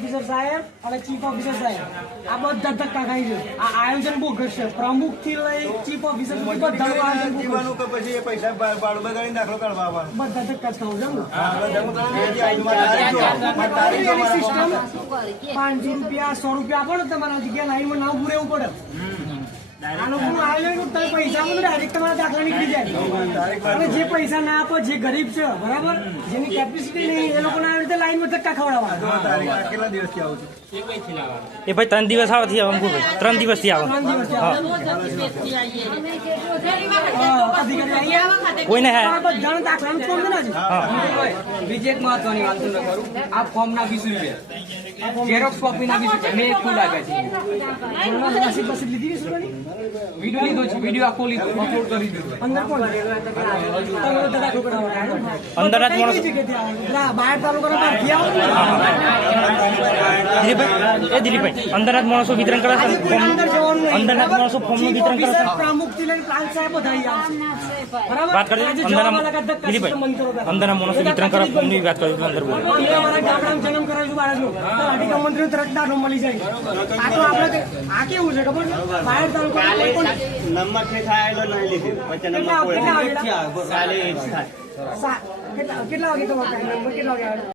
Officer સાહેબ અને chief officer સાહેબ આ બધા ધક્કા ખાઈ છે. આ આયોજન બોગસ છે. પ્રમુખ થી લઈ ચીફ ઓફિસર સુધી બધા આયોજન જીવાનું કે પછી એ પૈસા ભાડું બગાડી દાખલો કરવા આવવાનો. બધા ધક્કા ખાવ છો ને. સિસ્ટમ 500 રૂપિયા 100 રૂપિયા આપો ને તમારા જગ્યા લાઈનમાં નામ પૂરેવું પડે. આનો પૂરું આયોજન તમે પૈસા ડાયરેક્ટ તમારા દાખલા નીકળી જાય. અને જે પૈસા ના આપો જે ગરીબ છે બરાબર જેની કેપેસિટી નહીં એ લોકોને આવી રીતે લાઈનમાં ધક્કા ખવડાવવા. કેટલા દિવસથી આવું છું એ ભાઈ 3 દિવસ આવવાથી આવે ભાઈ 3 દિવસથી આવે કોઈને હે બધાને દાખલાનું ફોર્મ છે ને બીજી એક મહત્વની વાત તમને કરું. આ ફોર્મ ના 20 રૂપિયા, ઝેરોક્સ કોપી ના 20 રૂપિયા. મેં એક ખુદ આપ્યા છે. બસ લીધી છે વિડીયો લીધો છે, વિડીયો આખો લીધો, અપલોડ કરી દીધો. અંદર કોણ અંદર જ માણસ બહાર તાલુકા દિલીપભાઈ અંદર જ માણસો વિતરણ કરે છે. અંદર જ માણસો ફોર્મનું વિતરણ કરે છે. પ્રમુખ થી લઈને પ્રાંત સાહેબ બધા બરાબર વાત કરી દિલીપભાઈ અંદરના માણસો વિતરણ કરે ફોર્મની વાત કરી અંદર બોલો. અમારા ગામડામાં જન્મ કરાવીશું બાળકનું તો અધિકાર મંત્રીઓ તરત દાખલો મળી જાય. આ તો આપણે આ કેવું છે ખબર છે બહાર તાલુકા નંબર થી થાય નહીં લીધી પછી નંબર કેટલા વાગે તમારે કેટલા વાગે